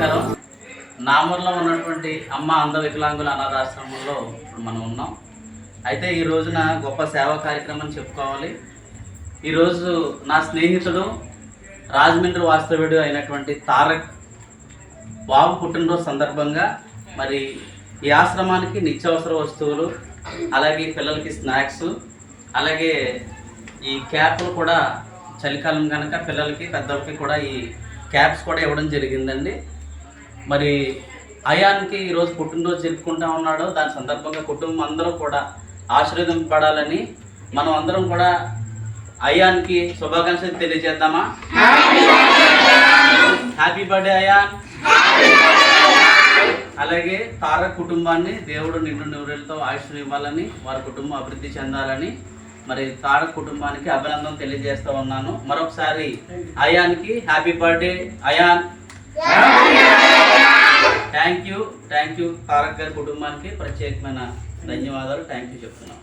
నమస్కారం. నామూరులో ఉన్నటువంటి అమ్మ అంధ వికలాంగుల అనాథాశ్రమంలో ఇప్పుడు మనం ఉన్నాం. అయితే ఈ రోజున గొప్ప సేవా కార్యక్రమం చెప్పుకోవాలి. ఈరోజు నా స్నేహితుడు రాజమండ్రి వాస్తవ్యుడు అయినటువంటి తారక్ బాబు పుట్టినరోజు సందర్భంగా మరి ఈ ఆశ్రమానికి నిత్యావసర వస్తువులు, అలాగే పిల్లలకి స్నాక్స్, అలాగే ఈ క్యాప్లు కూడా చలికాలం కనుక పిల్లలకి పెద్దలకి కూడా ఈ క్యాప్స్ కూడా ఇవ్వడం జరిగిందండి. మరి అయాన్కి ఈరోజు పుట్టినరోజు జరుపుకుంటా ఉన్నాడు. దాని సందర్భంగా కుటుంబం అందరూ కూడా ఆశీర్వదింపబడాలని మనం అందరం కూడా అయాన్కి శుభాకాంక్షలు తెలియజేద్దామా? Happy birthday ion. అలాగే తారక్ కుటుంబాన్ని దేవుడు నిండు నూరేళ్లతో ఆయుష్ను ఇవ్వాలని, వారి కుటుంబం అభివృద్ధి చెందాలని మరి తారక్ కుటుంబానికి అభినందన తెలియజేస్తూ ఉన్నాను. మరొకసారి అయాన్కి happy birthday Ayaan. Thank you Tarak గారి కుటుంబానికి ప్రత్యేకమైన ధన్యవాదాలు. థ్యాంక్ యూ చెప్తున్నాను.